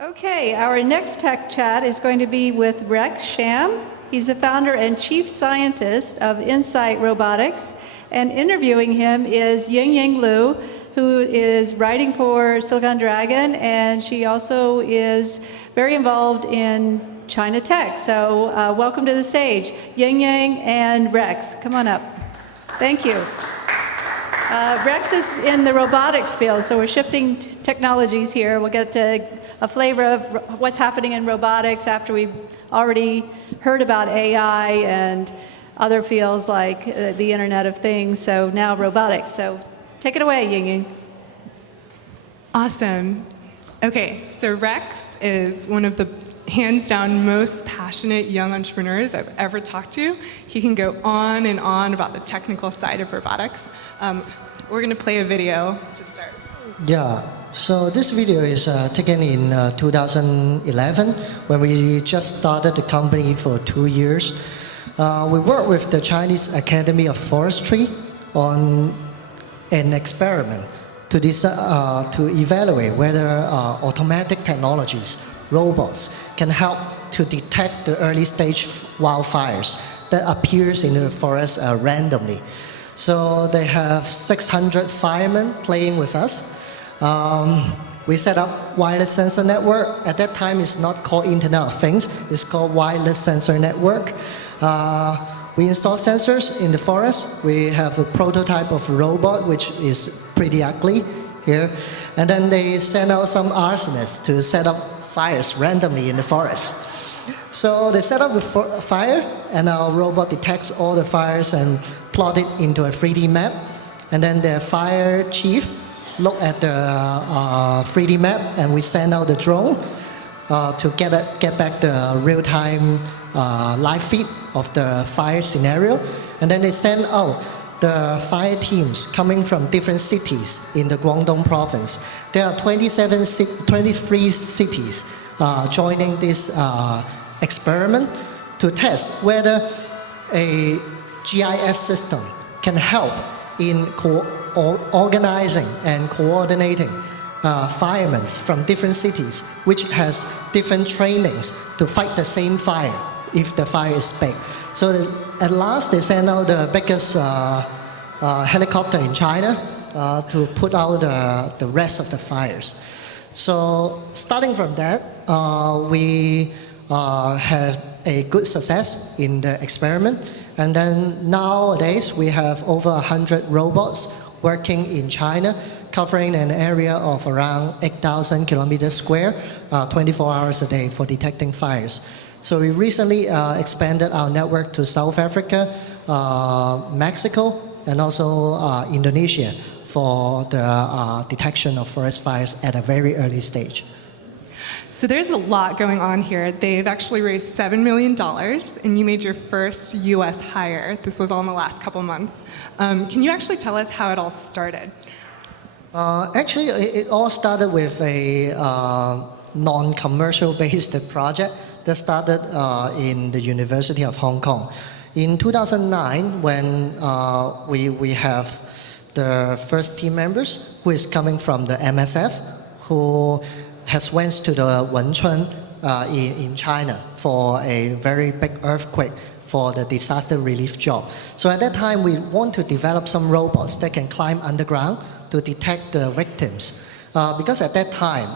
Okay, our next tech chat is going to be with Sham. He's the founder and chief scientist of Insight Robotics. And interviewing him is Yingying Liu, who is writing for Silicon Dragon, and she also is very involved in China tech. So welcome to the stage, Yingying and Rex. Come on up. Thank you. Rex is in the robotics field, so we're shifting technologies here. We'll get to a flavor of what's happening in robotics after we've already heard about AI and other fields like the Internet of Things, so now robotics. So take it away, Yingying. Awesome. Okay, so Rex is one of the hands down most passionate young entrepreneurs I've ever talked to. He can go on and on about the technical side of robotics. We're going to play a video to start. Yeah, so this video is taken in 2011 when we just started the company for 2 years. We worked with the Chinese Academy of Forestry on an experiment to evaluate whether automatic technologies, robots, can help to detect the early stage wildfires that appears in the forest randomly. So they have 600 firemen playing with us. We set up wireless sensor network. At that time, it's not called Internet of Things. It's called wireless sensor network. We install sensors in the forest. We have a prototype of a robot, which is pretty ugly here. And then they send out some arsonists to set up fires randomly in the forest. So they set up a fire, and our robot detects all the fires and plot it into a 3D map. And then the fire chief look at the 3D map, and we send out the drone to get back the real-time live feed of the fire scenario. And then they send out the fire teams coming from different cities in the Guangdong province. There are 23 cities joining this experiment to test whether a GIS system can help in organizing and coordinating firemen from different cities, which has different trainings to fight the same fire if the fire is big. So at last they sent out the biggest helicopter in China to put out the rest of the fires. So starting from that, we had a good success in the experiment. And then nowadays we have over 100 robots working in China, covering an area of around 8,000 kilometers square, 24 hours a day for detecting fires. So we recently expanded our network to South Africa, Mexico, and also Indonesia for the detection of forest fires at a very early stage. So there's a lot going on here. They've actually raised $7 million, and you made your first US hire. This was all in the last couple months. Can you actually tell us how it all started? Actually, it all started with a non-commercial based project that started in the University of Hong Kong. In 2009, when we have the first team members who is coming from the MSF, who has went to the Wenchun in China for a very big earthquake for the disaster relief job. So at that time, we want to develop some robots that can climb underground to detect the victims. Because at that time,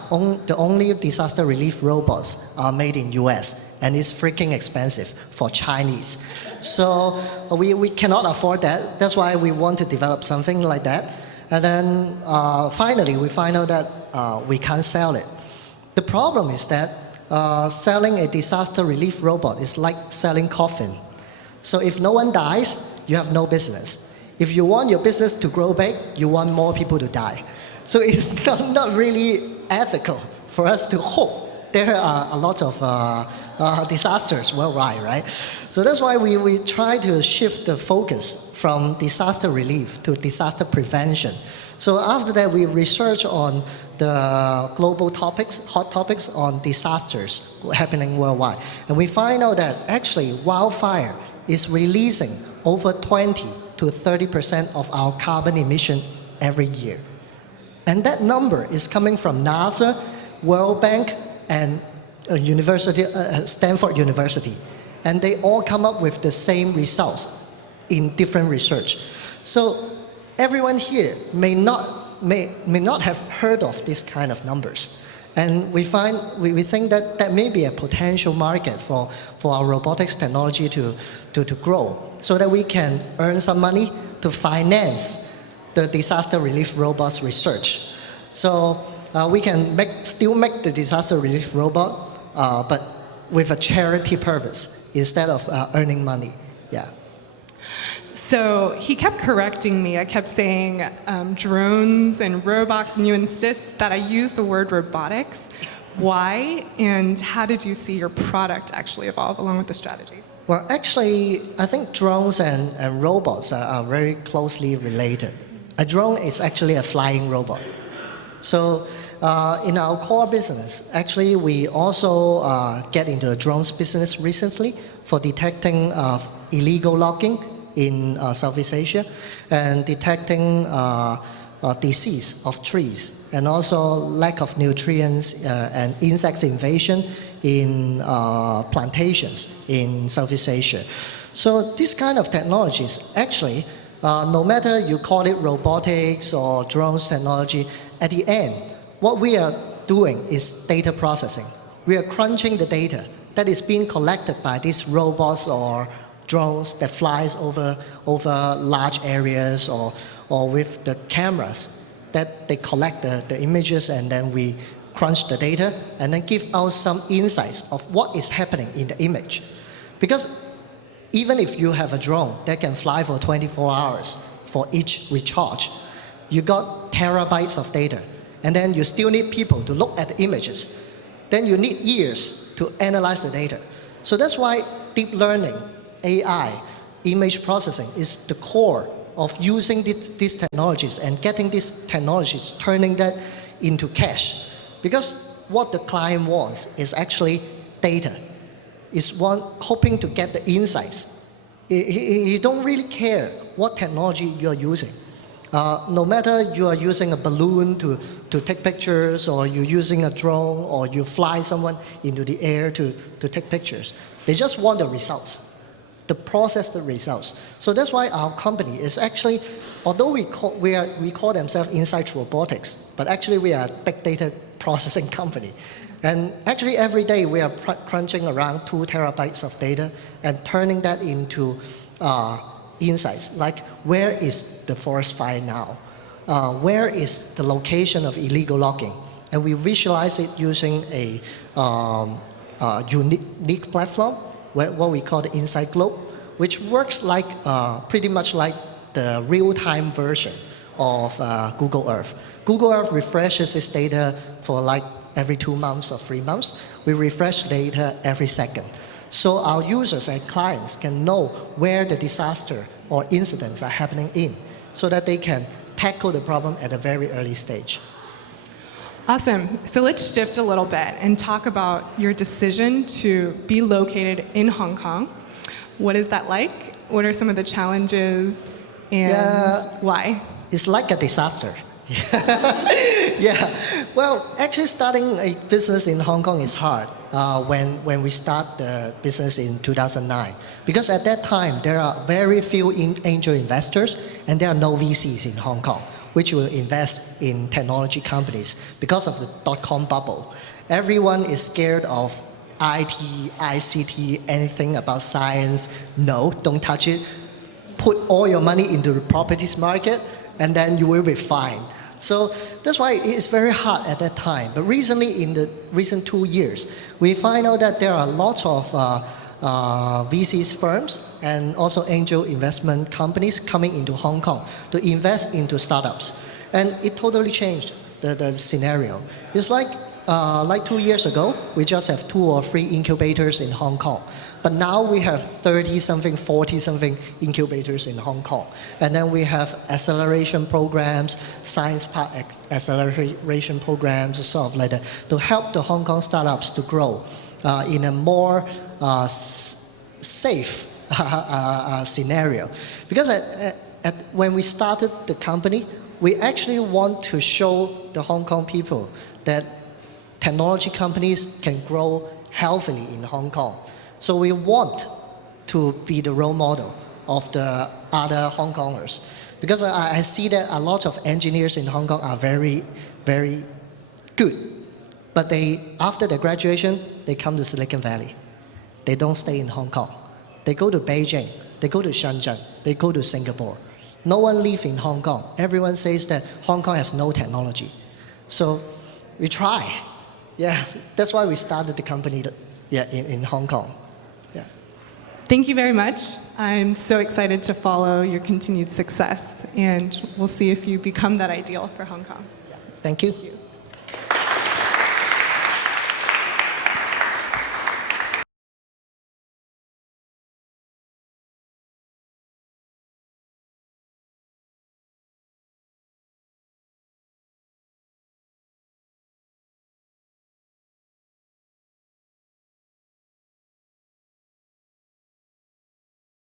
the only disaster relief robots are made in US, and it's freaking expensive for Chinese. So we cannot afford that. That's why we want to develop something like that. And then finally, we find out that we can't sell it. The problem is that selling a disaster relief robot is like selling coffin. So if no one dies, you have no business. If you want your business to grow big, you want more people to die. So it's not really ethical for us to hope. There are a lot of disasters worldwide, right? So that's why we try to shift the focus from disaster relief to disaster prevention. So after that, we research on the global topics, hot topics on disasters happening worldwide. And we find out that actually wildfire is releasing over 20 to 30% of our carbon emission every year. And that number is coming from NASA, World Bank, and Stanford University. And they all come up with the same results in different research. So everyone here may not have heard of this kind of numbers. And we think that that may be a potential market for our robotics technology to grow, so that we can earn some money to finance the disaster relief robots research. So we can still make the disaster relief robot, but with a charity purpose instead of earning money. Yeah. So he kept correcting me. I kept saying drones and robots, and you insist that I use the word robotics. Why, and how did you see your product actually evolve along with the strategy? Well, actually, I think drones and robots are very closely related. A drone is actually a flying robot. So in our core business, actually, we also get into the drones business recently for detecting illegal logging in Southeast Asia and detecting disease of trees, and also lack of nutrients and insect invasion in plantations in Southeast Asia. So this kind of technologies, actually, no matter you call it robotics or drones technology, at the end, what we are doing is data processing. We are crunching the data that is being collected by these robots or drones that flies over large areas, or with the cameras that they collect the images, and then we crunch the data and then give out some insights of what is happening in the image. Because even if you have a drone that can fly for 24 hours for each recharge, you got terabytes of data, and then you still need people to look at the images. Then you need years to analyze the data. So that's why deep learning, AI, image processing is the core of using these technologies and getting these technologies, turning that into cash. Because what the client wants is actually data. Is one hoping to get the insights. You don't really care what technology you are using. No matter you are using a balloon to take pictures, or you're using a drone, or you fly someone into the air to take pictures, they just want the results. To process the results. So that's why our company is actually, although we call themselves Insight Robotics, but actually we are a big data processing company. And actually every day we are crunching around 2 terabytes of data and turning that into insights, like where is the forest fire now? Where is the location of illegal logging? And we visualize it using a unique platform, what we call the Insight Globe, which works like pretty much like the real-time version of Google Earth. Google Earth refreshes its data for like every 2 months or 3 months. We refresh data every second. So our users and clients can know where the disaster or incidents are happening in, so that they can tackle the problem at a very early stage. Awesome. So let's shift a little bit and talk about your decision to be located in Hong Kong. What is that like? What are some of the challenges, and why? It's like a disaster. Yeah. Well, actually starting a business in Hong Kong is hard when we start the business in 2009. Because at that time, there are very few angel investors, and there are no VCs in Hong Kong, which will invest in technology companies because of the dot-com bubble. Everyone is scared of IT, ICT, anything about science. No, don't touch it. Put all your money into the properties market, and then you will be fine. So that's why it's very hard at that time. But recently, in the recent 2 years, we find out that there are lots of VCs firms and also angel investment companies coming into Hong Kong to invest into startups. And it totally changed the scenario. It's like 2 years ago, we just have 2 or 3 incubators in Hong Kong. But now we have 30-something, 40-something incubators in Hong Kong. And then we have acceleration programs, science park acceleration programs, sort of like that, to help the Hong Kong startups to grow in a more safe scenario. Because when we started the company, we actually want to show the Hong Kong people that technology companies can grow healthily in Hong Kong. So we want to be the role model of the other Hong Kongers. Because I see that a lot of engineers in Hong Kong are very, very good. But after their graduation, they come to Silicon Valley. They don't stay in Hong Kong. They go to Beijing, they go to Shenzhen, they go to Singapore. No one lives in Hong Kong. Everyone says that Hong Kong has no technology. So we try. Yeah, that's why we started the company in Hong Kong. Yeah. Thank you very much. I'm so excited to follow your continued success, and we'll see if you become that ideal for Hong Kong. Thank you.